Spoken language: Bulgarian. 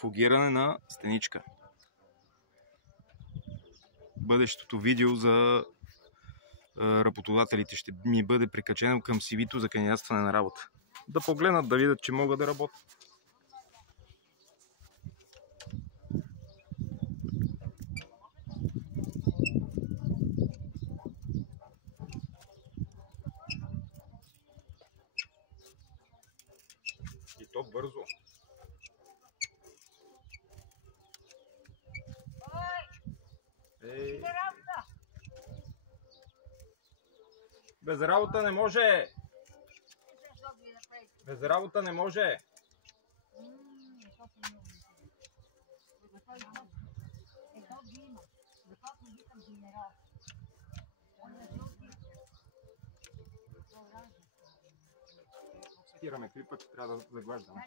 фугиране на стеничка. Бъдещото видео за работодателите ще ми бъде прикачено към CV-то за кандидатстване на работа. Да погледнат, да видят, че мога да работя. И то бързо. Ей. Без работа не може! Без работа не може! Спираме клипа, че трябва да заглаждаме.